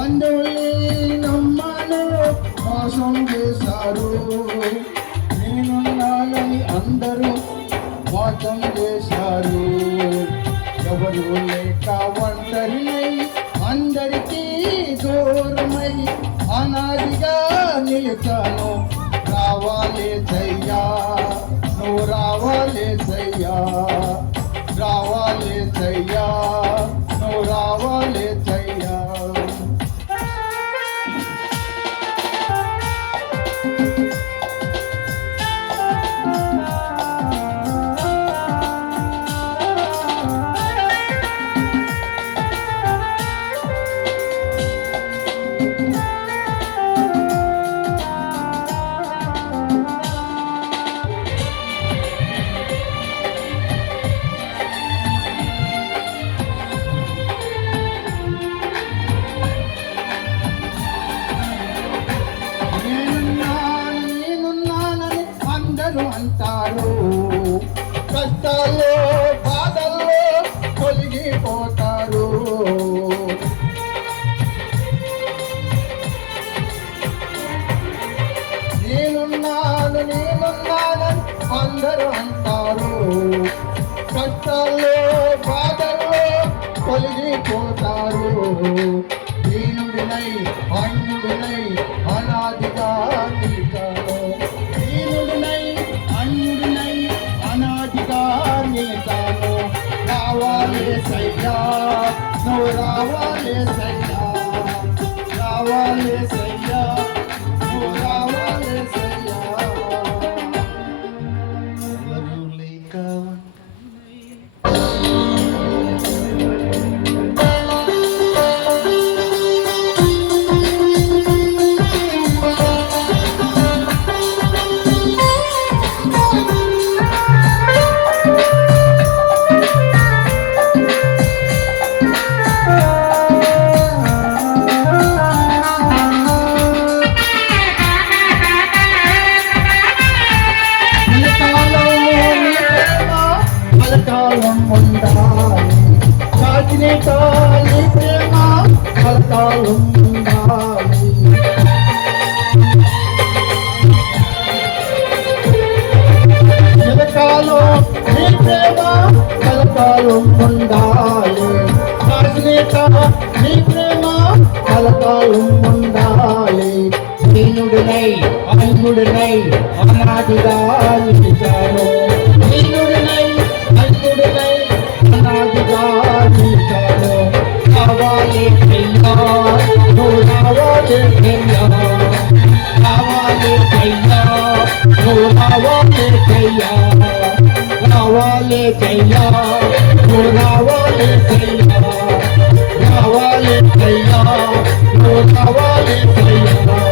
బంధువుల్ని నమ్మను మోసం చేశారు. నేనున్నానని అందరూ మోసం చేశారు. ఎవరు లేక ఒంటరినై అందరికీ దూరమై అనాదిగా నిలిచాను. రావాలే సయ్యా, నువ్వు రావాలే సయ్యా, రావాలే సయ్యా, నువ్వు రావాలే సయ్యా. అంటారు కష్టాల్లో బాధల్లో తొలగిపోతారు. నేనున్నానని అందరూ అంటారు. కష్టాల్లో బాధల్లో తొలగిపోతారు. దీనుడినై అన్యుడినై అనాదిగా నిలిచాను. రావాలే సయ్యా, నువ్వు రావాలే సయ్యా, రావాలే సయ్యా, నువ్వు రావాలే సయ్యా. ఎవరు లేక కాచినేతాలి ప్రేమ కలకాలం ఉండాలి. జగకాలం నీ ప్రేమ కలకాలం ఉండాలి. కాచినేత నీ ప్రేమ కలకాలం ఉండాలి. దీనుడినై అన్యుడినై అనాదిగా నిలిచాను. దీనుడినై అన్యుడినై అనాదిగా నిలిచాను. రావాలే సయ్యా, నువ్వు రావాలే సయ్యా, రావాలే సయ్యా, నువ్వు రావాలే సయ్యా, రావాలే సయ్యా, నువ్వు రావాలే సయ్యా, రావాలే సయ్యా, నువ్వు రావాలే సయ్యా.